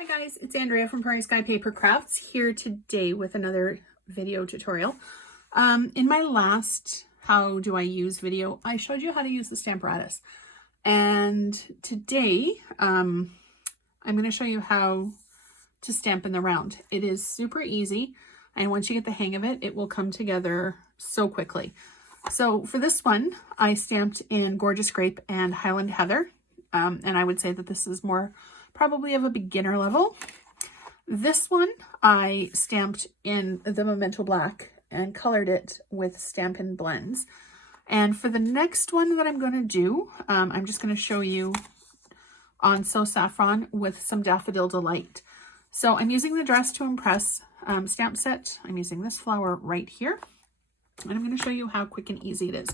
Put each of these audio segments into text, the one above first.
Hi guys, it's Andrea from Prairie Sky Paper Crafts here today with another video tutorial. In my last how do I use video, I showed you how to use the Stamparatus. And today I'm going to show you how to stamp in the round. It is super easy, and once you get the hang of it, it will come together so quickly. So for this one, I stamped in Gorgeous Grape and Highland Heather, and I would say that this is more probably of a beginner level. This one I stamped in the Memento Black and colored it with Stampin' Blends. And for the next one that I'm going to do, I'm just going to show you on So Saffron with some Daffodil Delight. So I'm using the Dress to Impress stamp set. I'm using this flower right here. And I'm going to show you how quick and easy it is.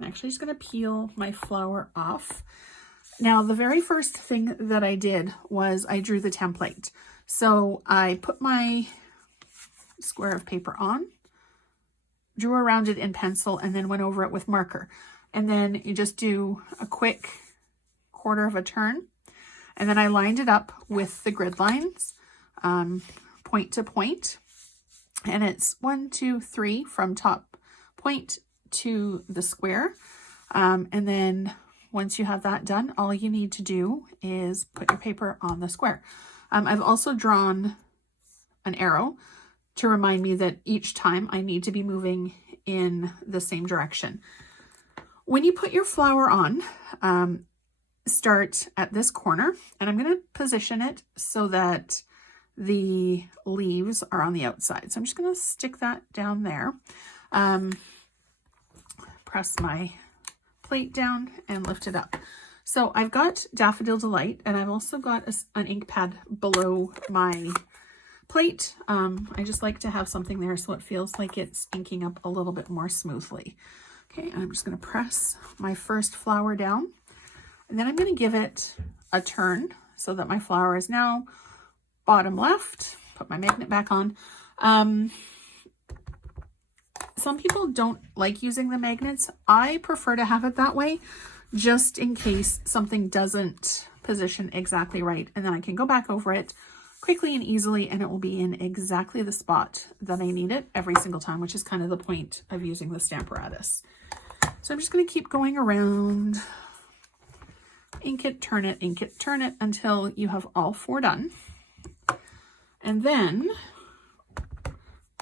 I'm actually just going to peel my flower off. Now, the very first thing that I did was I drew the template. So I put my square of paper on, drew around it in pencil, and then went over it with marker. And then you just do a quick quarter of a turn. And then I lined it up with the grid lines, point to point. And it's 1, 2, 3 from top point to the square. And then once you have that done, all you need to do is put your paper on the square. I've also drawn an arrow to remind me that each time I need to be moving in the same direction. When you put your flower on, start at this corner, and I'm going to position it so that the leaves are on the outside. So I'm just going to stick that down there. Press my plate down and lift it up. So I've got Daffodil Delight, and I've also got an ink pad below my plate. I just like to have something there so it feels like it's inking up a little bit more smoothly. Okay, I'm just going to press my first flower down, and then I'm going to give it a turn so that my flower is now bottom left. Put my magnet back on. Some people don't like using the magnets. I prefer to have it that way, just in case something doesn't position exactly right. And then I can go back over it quickly and easily, and it will be in exactly the spot that I need it every single time, which is kind of the point of using the Stamparatus. So I'm just going to keep going around, ink it, turn it, until you have all 4 done. And then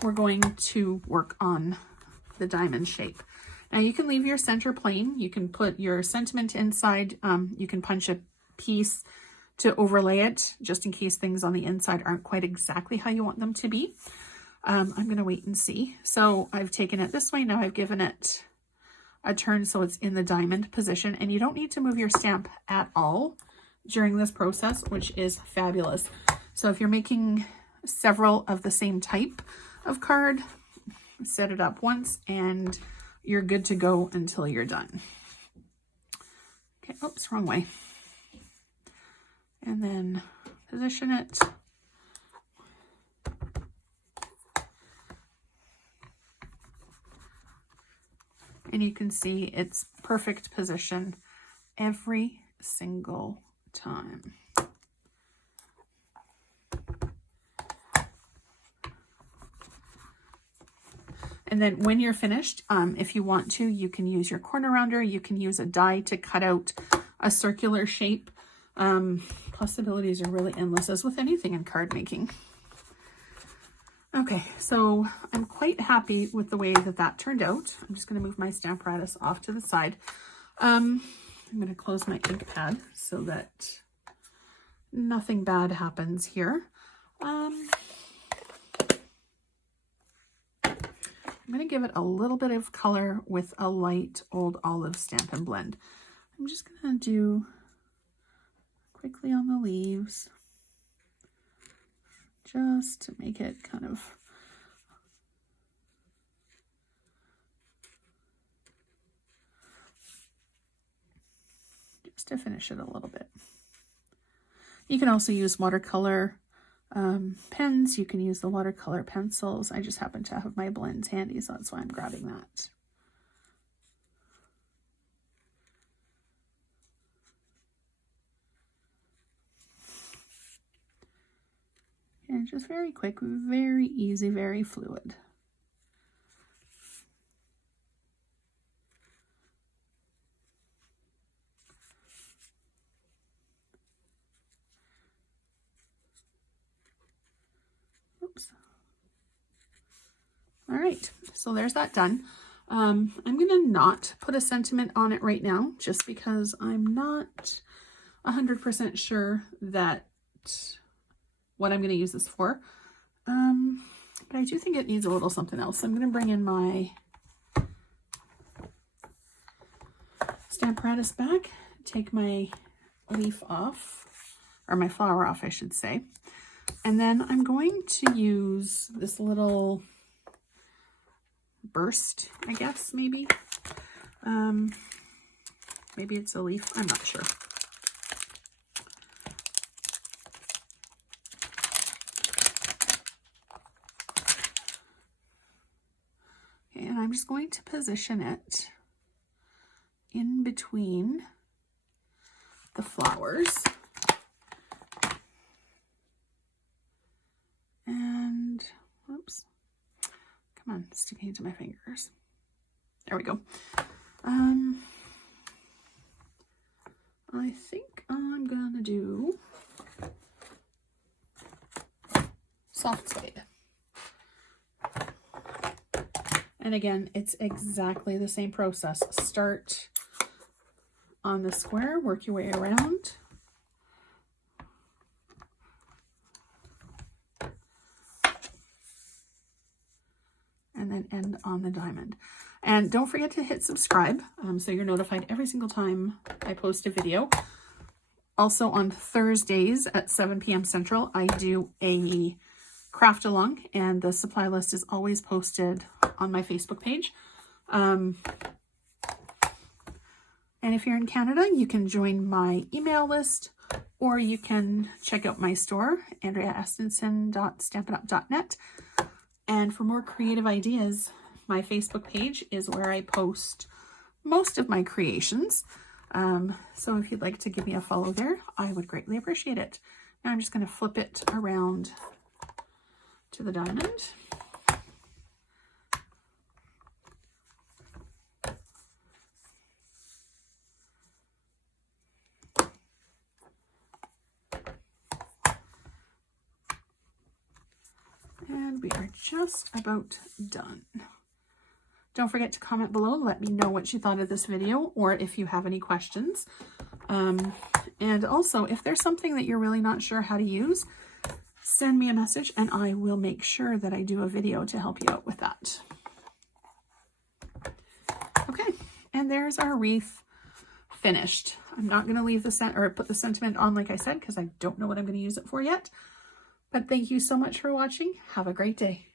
we're going to work on the diamond shape. Now you can leave your center plain. You can put your sentiment inside. You can punch a piece to overlay it, just in case things on the inside aren't quite exactly how you want them to be. I'm going to wait and see. So I've taken it this way. Now I've given it a turn so it's in the diamond position, and you don't need to move your stamp at all during this process, which is fabulous. So if you're making several of the same type of card, set it up once and you're good to go until you're done. Okay, oops, wrong way. And then position it. And you can see it's perfect position every single time. And then when you're finished, if you want to, you can use your corner rounder. You can use a die to cut out a circular shape. Possibilities are really endless, as with anything in card making. Okay, so I'm quite happy with the way that that turned out. I'm just going to move my Stamparatus off to the side. I'm going to close my ink pad so that nothing bad happens here. I'm going to give it a little bit of color with a light Old Olive Stampin' Blend. I'm just going to do quickly on the leaves, just to make it kind of just to finish it a little bit. You can also use watercolor pens. You can use the watercolor pencils. I just happen to have my blends handy, so that's why I'm grabbing that. And just very quick, very easy, very fluid. Oops. All right, so there's that done. I'm gonna not put a sentiment on it right now, just because I'm not 100% sure that what I'm gonna use this for. But I do think it needs a little something else. So I'm gonna bring in my Stamparatus back, take my leaf off, or my flower off, I should say. And then I'm going to use this little burst, I guess, maybe. Maybe it's a leaf, I'm not sure. Okay, and I'm just going to position it in between the flowers. And, whoops, come on, sticking into my fingers. There we go. I think I'm gonna do soft suede. And again, it's exactly the same process. Start on the square, work your way around. And then end on the diamond. And don't forget to hit subscribe so you're notified every single time I post a video. Also on Thursdays at 7 p.m. Central, I do a craft along, and the supply list is always posted on my Facebook page. And if you're in Canada, you can join my email list, or you can check out my store, andreaestinson.stampinup.net. And for more creative ideas, my Facebook page is where I post most of my creations. So if you'd like to give me a follow there, I would greatly appreciate it. Now I'm just going to flip it around to the diamond. And we are just about done. Don't forget to comment below. Let me know what you thought of this video, or if you have any questions. And also, if there's something that you're really not sure how to use, send me a message and I will make sure that I do a video to help you out with that. Okay, and there's our wreath finished. I'm not going to leave the put the sentiment on, like I said, because I don't know what I'm going to use it for yet. But thank you so much for watching. Have a great day.